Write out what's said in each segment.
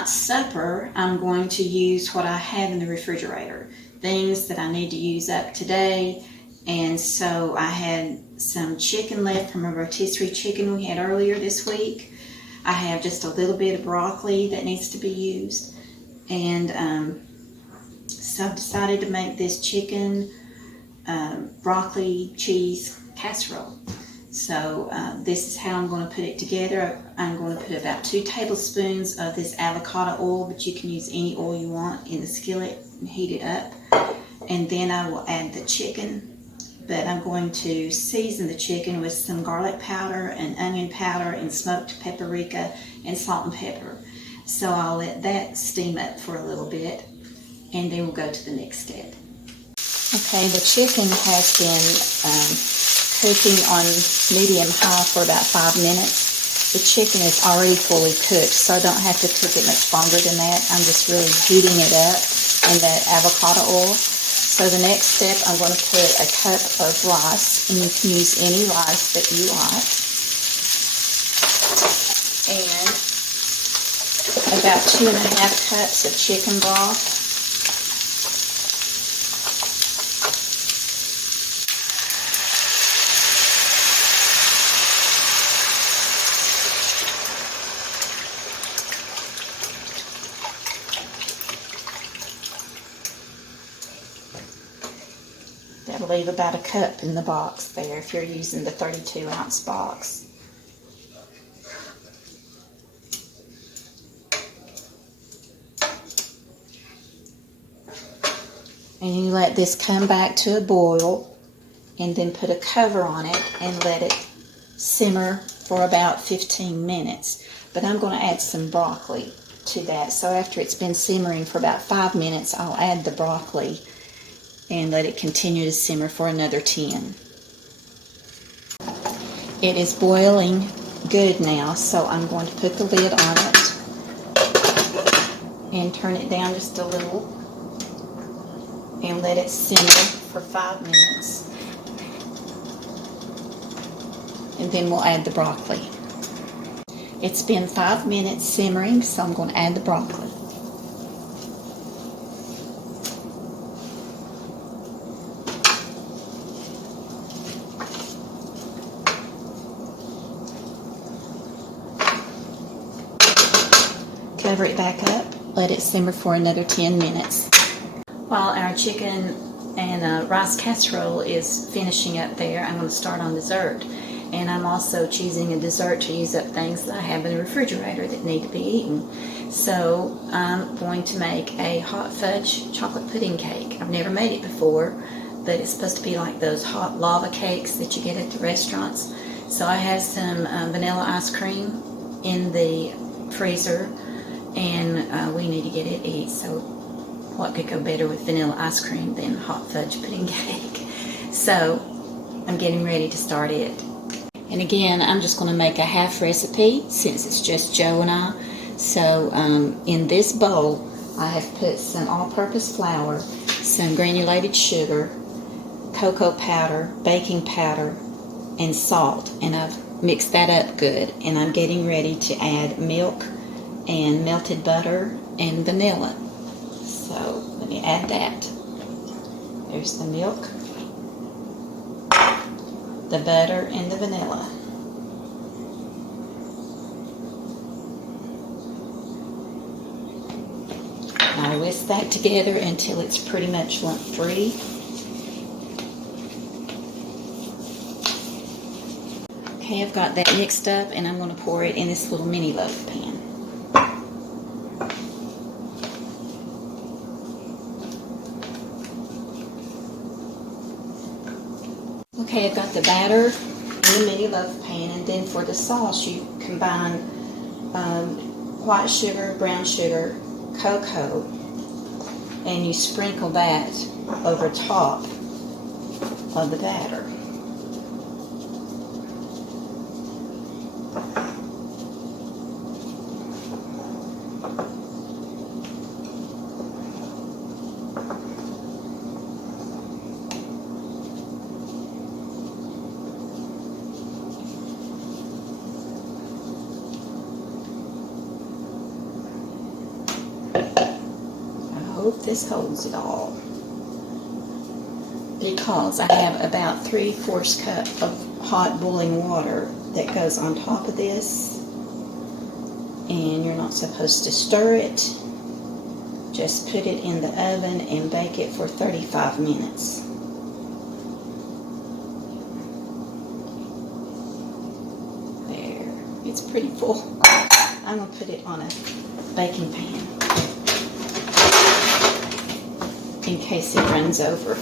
tonight's supper, I'm going to use what I have in the refrigerator, things that I need to use up today. And so I had some chicken left from a rotisserie chicken we had earlier this week. I have just a little bit of broccoli that needs to be used. And so I've decided to make this chicken broccoli cheese casserole. So this is how I'm going to put it together. I'm going to put about 2 tablespoons of this avocado oil, but you can use any oil you want, in the skillet and heat it up. And then I will add the chicken, but I'm going to season the chicken with some garlic powder and onion powder and smoked paprika and salt and pepper. So I'll let that steam up for a little bit, and then we'll go to the next step. Okay, the chicken has been cooking on medium-high for about 5 minutes. The chicken is already fully cooked, so I don't have to cook it much longer than that. I'm just really heating it up in that avocado oil. So the next step, I'm going to put a cup of rice, and you can use any rice that you like, and about 2.5 cups of chicken broth. That'll leave about a cup in the box there if you're using the 32-ounce box. And you let this come back to a boil, and then put a cover on it and let it simmer for about 15 minutes. But I'm going to add some broccoli to that. So after it's been simmering for about 5 minutes, I'll add the broccoli and let it continue to simmer for another 10. It is boiling good now, so I'm going to put the lid on it and turn it down just a little and let it simmer for 5 minutes. And then we'll add the broccoli. It's been 5 minutes simmering, so I'm going to add the broccoli. Cover it back up, let it simmer for another 10 minutes. While our chicken and rice casserole is finishing up there, I'm going to start on dessert. And I'm also choosing a dessert to use up things that I have in the refrigerator that need to be eaten. So I'm going to make a hot fudge chocolate pudding cake. I've never made it before, but it's supposed to be like those hot lava cakes that you get at the restaurants. So I have some vanilla ice cream in the freezer, and we need to get it to eat. So what could go better with vanilla ice cream than hot fudge pudding cake? So I'm getting ready to start it. And again, I'm just going to make a half recipe since it's just Joe and I. So in this bowl, I have put some all-purpose flour, some granulated sugar, cocoa powder, baking powder, and salt. And I've mixed that up good. And I'm getting ready to add milk and melted butter and vanilla. So let me add that. There's the milk, the butter, and the vanilla. I whisk that together until it's pretty much lump free. Okay, I've got that mixed up, and I'm going to pour it in this little mini loaf pan. Okay, I've got the batter in the mini loaf pan, and then for the sauce you combine white sugar, brown sugar, cocoa, and you sprinkle that over top of the batter. hope this holds it all, because I have about 3/4 cup of hot boiling water that goes on top of this, and you're not supposed to stir it. Just put it in the oven and bake it for 35 minutes. There, it's pretty full. I'm going to put it on a baking pan in case it runs over.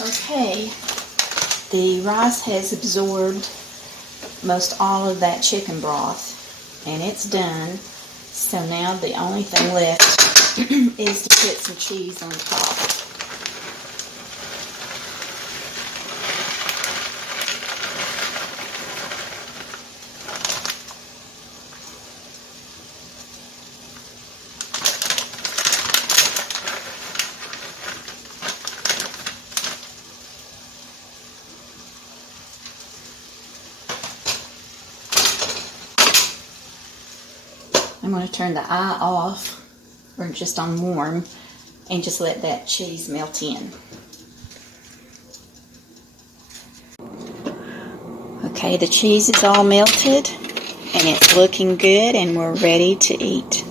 Okay, the rice has absorbed most all of that chicken broth, and it's done. So now the only thing left is to put some cheese on top. I'm going to turn the eye off, or just on warm, and just let that cheese melt in. Okay, the cheese is all melted, and it's looking good, and we're ready to eat.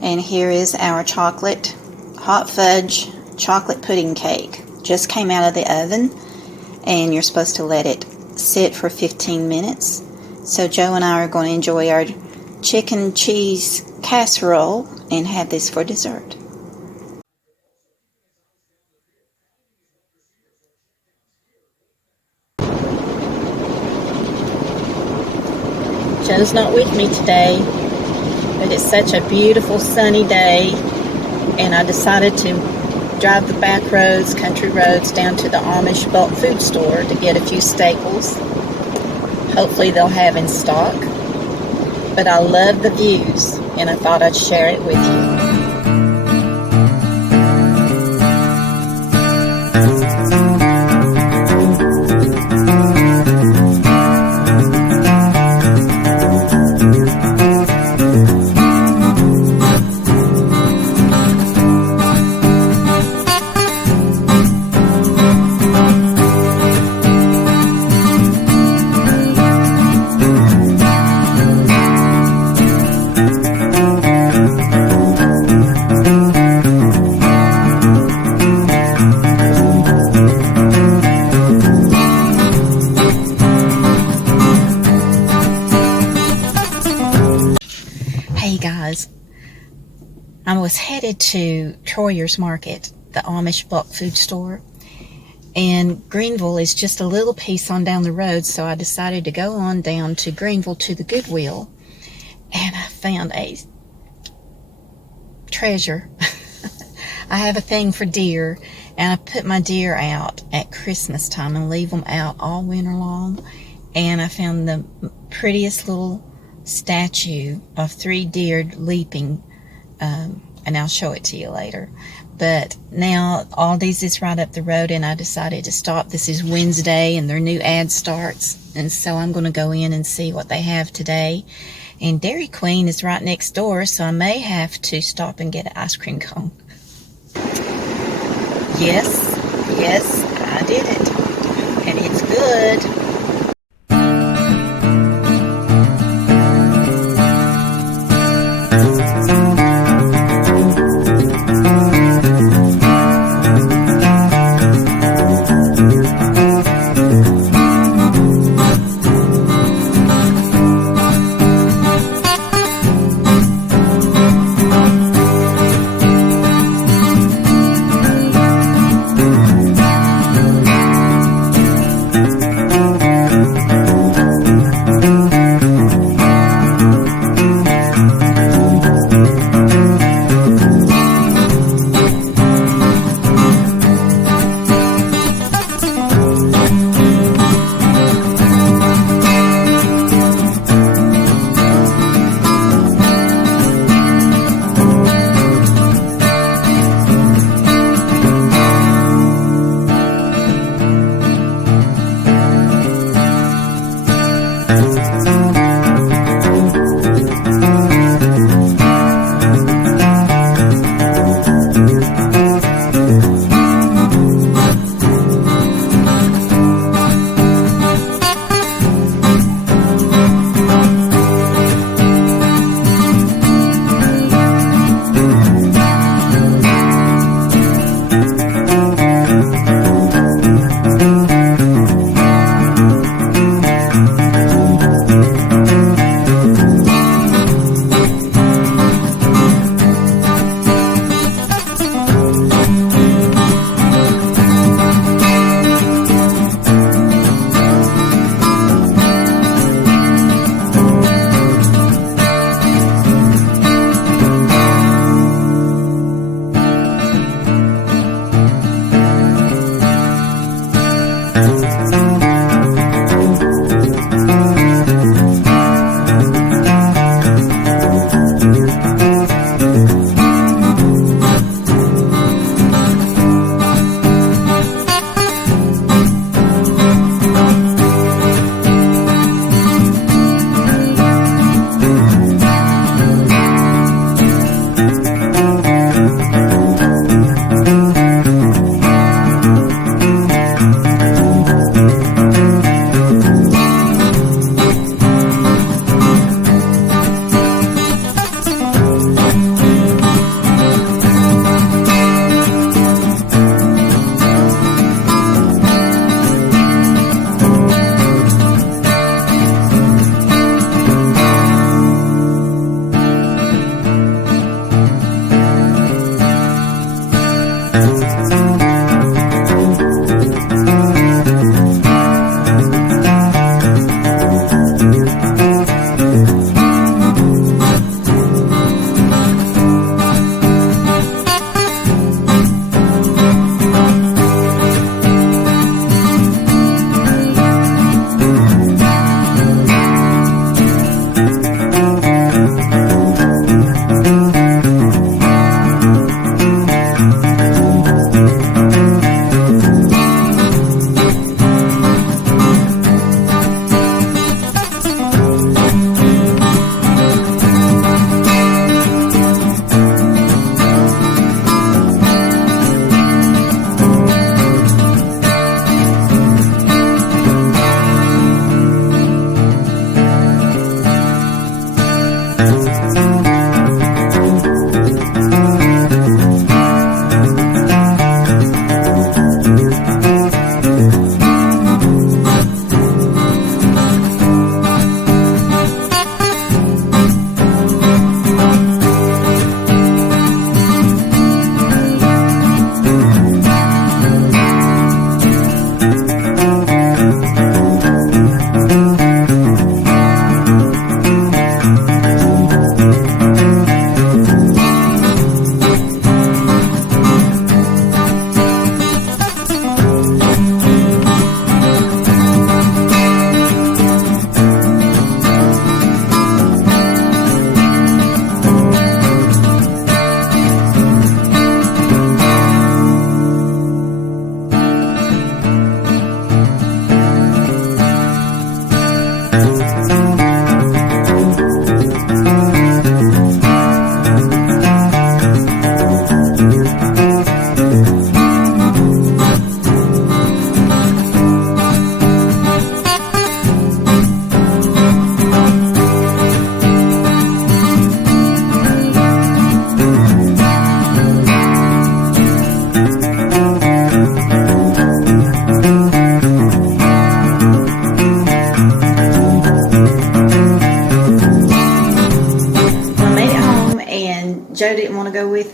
And here is our chocolate hot fudge chocolate pudding cake. Just came out of the oven, and you're supposed to let it sit for 15 minutes. So Joe and I are going to enjoy our chicken cheese casserole and have this for dessert. Joe's not with me today, but it's such a beautiful sunny day, and I decided to drive the back roads, country roads, down to the Amish Bulk Food Store to get a few staples. Hopefully they'll have in stock. But I love the views, and I thought I'd share it with you. Hey guys, I was headed to Troyer's Market, the Amish Bulk Food Store, and Greenville is just a little piece on down the road, so I decided to go on down to Greenville to the Goodwill, and I found a treasure. I have a thing for deer, and I put my deer out at Christmas time and leave them out all winter long, and I found the prettiest little statue of 3 deer leaping, and I'll show it to you later. But now Aldi's is right up the road, and I decided to stop. This is Wednesday, and their new ad starts, and so I'm going to go in and see what they have today. And Dairy Queen is right next door, so I may have to stop and get an ice cream cone. Yes, I did it, and it's good.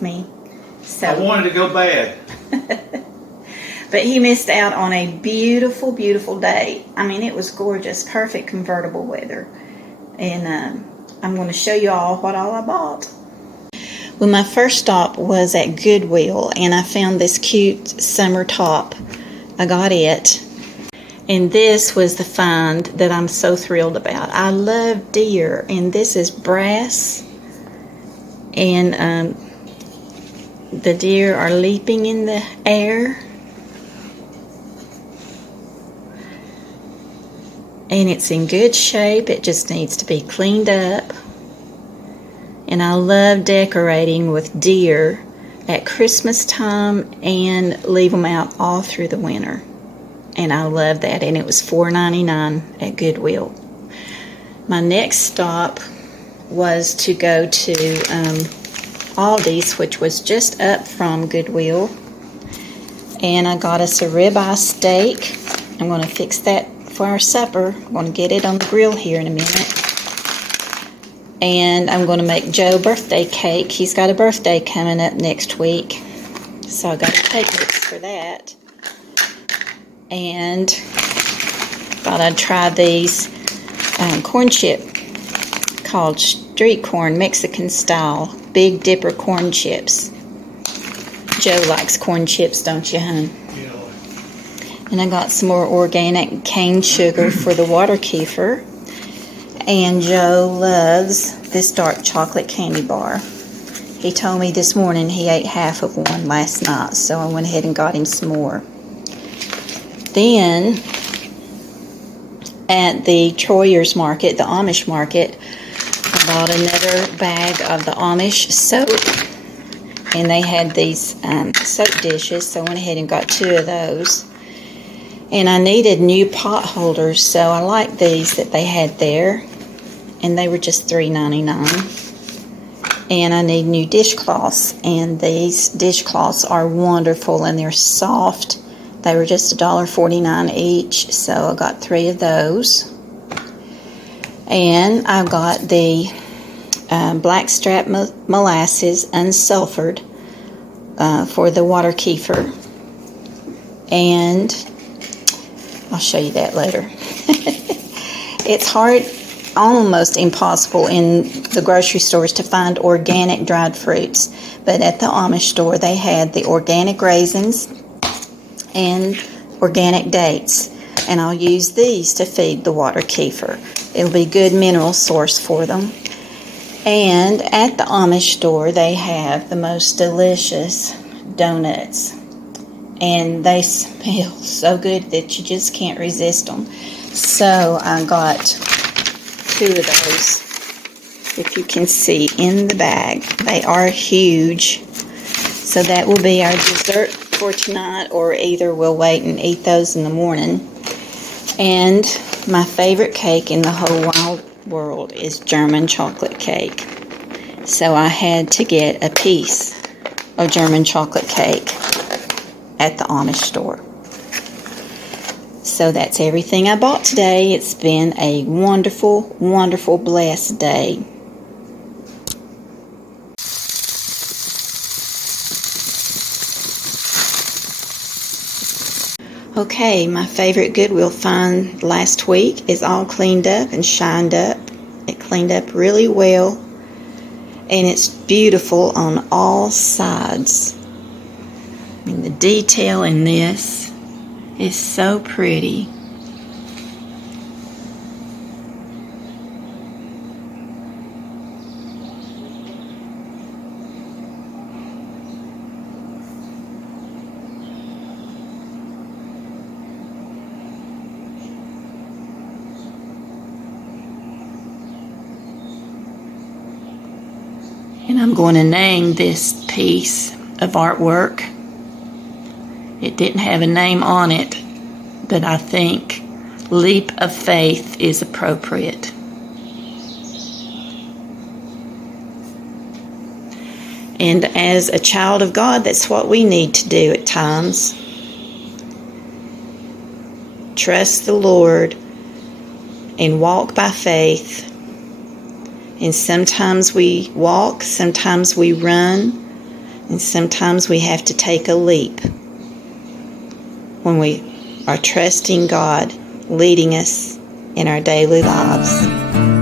me. So I wanted to go bad. but he missed out on a beautiful, beautiful day. I mean, it was gorgeous, perfect convertible weather. And I'm going to show you all what all I bought. Well, my first stop was at Goodwill, and I found this cute summer top. I got it. And this was the find that I'm so thrilled about. I love deer, and this is brass. And the deer are leaping in the air. And it's in good shape. It just needs to be cleaned up. And I love decorating with deer at Christmas time and leave them out all through the winter. And I love that. And it was $4.99 at Goodwill. My next stop was to go to Aldi's, which was just up from Goodwill. And I got us a ribeye steak. I'm going to fix that for our supper. I'm going to get it on the grill here in a minute. And I'm going to make Joe birthday cake. He's got a birthday coming up next week. So I got a cake mix for that. And thought I'd try these corn chip called street corn, Mexican style. Big Dipper corn chips. Joe likes corn chips, don't you, hon? Yeah. And I got some more organic cane sugar for the water kefir. And Joe loves this dark chocolate candy bar. He told me this morning he ate half of one last night, so I went ahead and got him some more. Then, at the Troyer's market, the Amish market, I bought another bag of the Amish soap. And they had these soap dishes, so I went ahead and got 2 of those. And I needed new pot holders, so I liked these that they had there. And they were just $3.99. And I need new dishcloths. And these dishcloths are wonderful, and they're soft. They were just $1.49 each, so I got 3 of those. And I got the blackstrap molasses unsulfured for the water kefir. And I'll show you that later. It's hard, almost impossible in the grocery stores to find organic dried fruits. But at the Amish store, they had the organic raisins and organic dates. And I'll use these to feed the water kefir. It'll be a good mineral source for them. And at the Amish store, they have the most delicious donuts. And they smell so good that you just can't resist them. So I got 2 of those, if you can see, in the bag. They are huge. So that will be our dessert for tonight, or either we'll wait and eat those in the morning. And my favorite cake in the whole wide world is German chocolate cake. So I had to get a piece of German chocolate cake at the Amish store. So that's everything I bought today. It's been a wonderful, wonderful, blessed day. Okay, my favorite Goodwill find last week is all cleaned up and shined up. It cleaned up really well, and it's beautiful on all sides. I mean, the detail in this is so pretty. And I'm going to name this piece of artwork. It didn't have a name on it, but I think Leap of Faith is appropriate. And as a child of God, that's what we need to do at times. Trust the Lord and walk by faith. And sometimes we walk, sometimes we run, And sometimes we have to take a leap when we are trusting God leading us in our daily lives.